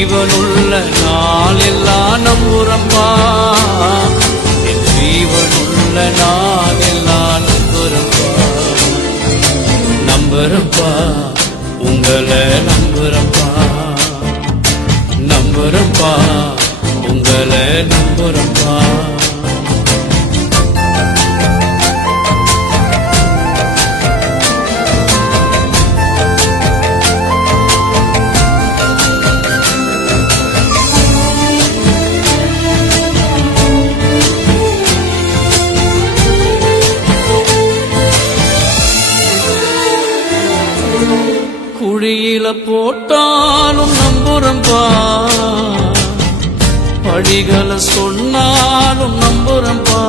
ஜீவனுள்ள நாளெல்லாம் நம்புறப்பா, என் ஜீவனுள்ள நாளெல்லாம் நம்புறப்பா. நம்புறப்பா, உங்களை நம்புறப்பா, நம்புறப்பா, உங்களை நம்புறப்பா. குழியில போட்டாலும் நம்புறம்பா, வழிகளை சொன்னாலும் நம்புறம்பா.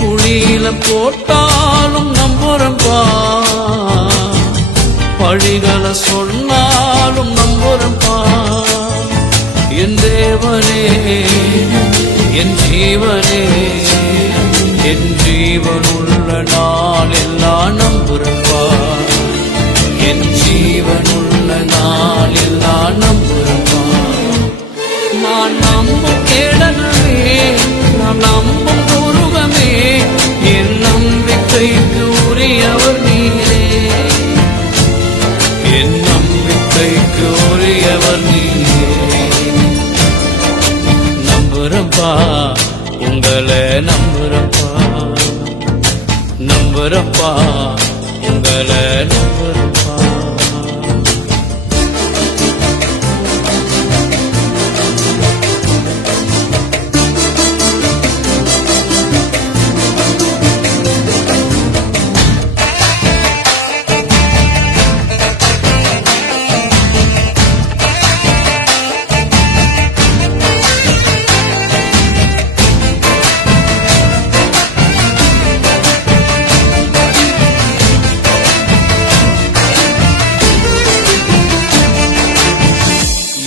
குழியில போட்டாலும் நம்புறம்பா, வழிகளை சொன்னாலும் நம்புறம்பா. என் தேவனே, என் ஜீவனே, என் ஜீவனுள்ள நாளெல்லாம் நம்புறப்பா, என் ஜீவனுள்ள நாளெல்லாம் நம்புறப்பா. நான் நம்பும் கேடனமே, நான் நம்பும் உருவமே, என் நம்பிக்கைக்கு உரியவர் நீரே, என் நம்பிக்கைக்கு உரியவர் நீரே. நம்புறப்பா, உங்களை நம்புறப்பா, நம்புறப்பா, உங்களை நம்புறப்பா.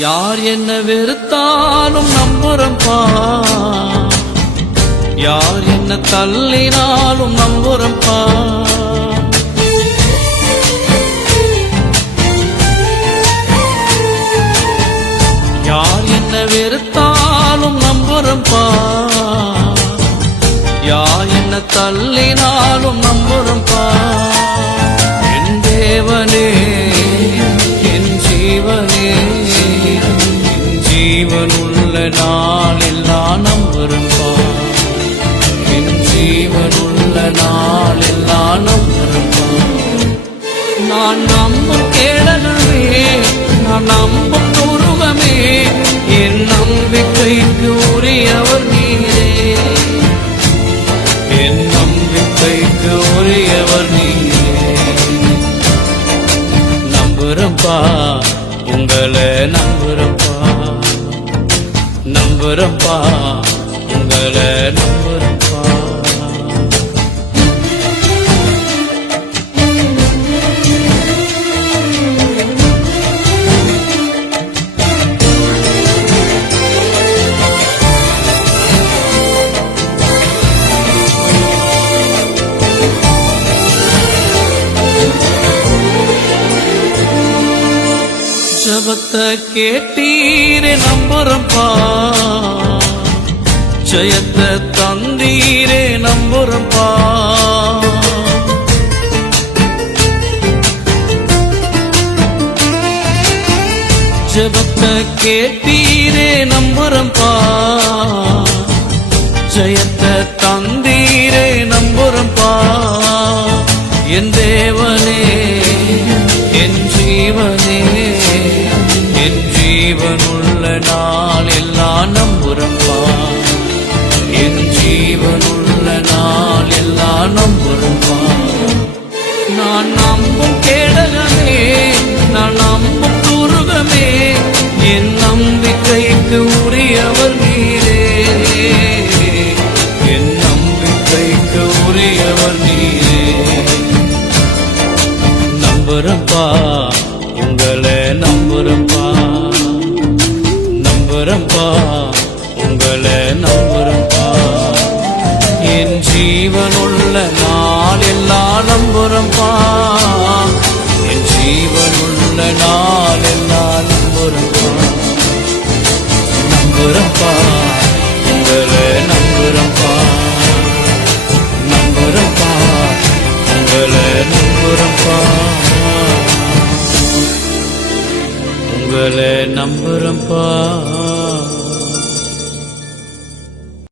யார் என்ன வெறுத்தாலும் நம்புறப்பா, யார் என்ன தள்ளினாலும் நம்புறப்பா. யார் என்ன வெறுத்தாலும் நம்புறப்பா, யார் என்ன தள்ளினாலும் நம்புறப்பா. என் தேவனே, என் ஜீவனே, ஜீவனுள்ள நாளெல்லாம் நம்புறப்பா, என் ஜீவனுள்ள நாளெல்லாம் நம்புறப்பா. நான் நம்பும் கேடனமே, நான் நம்பும் உருவமே, என் நம்பிக்கைக்கு உரியவர் நீரே, என் நம்பிக்கைக்கு உரியவர் நீரே. நம்புறப்பா, உங்களை நம்புறப்பா, நம்புறப்பா, உங்களை நம்புறப்பா. ஜபத்தை கேட்டீரே நம்புறப்பா, ஜெயத்தை தந்தீரே நம்புறப்பா. ஜபத்தை கேட்டீரே நம்புறப்பா, ஜெயத்தை தந்தீரே நம்புறப்பா. என் தேவனே, என் ஜீவனே, என் ஜீவனுள்ள நாளெல்லாம் நம்புறப்பா, என் ஜீவனுள்ள நாளெல்லாம் நம்புறப்பா. நான் நம்பும் கேடகமே, நான் நம்பும் துருகமே, என் நம்பிக்கைக்கு உரியவர் நீரே, என் நம்பிக்கைக்கு உரியவர் நீரே. நம்புறப்பா, உங்களை நம்புறப்பா, நம்புறப்பா, உங்களை நம்புறப்பா. என் ஜீவனுள்ள நாளெல்லாம் நம்புறப்பா, நம்புறப்பா.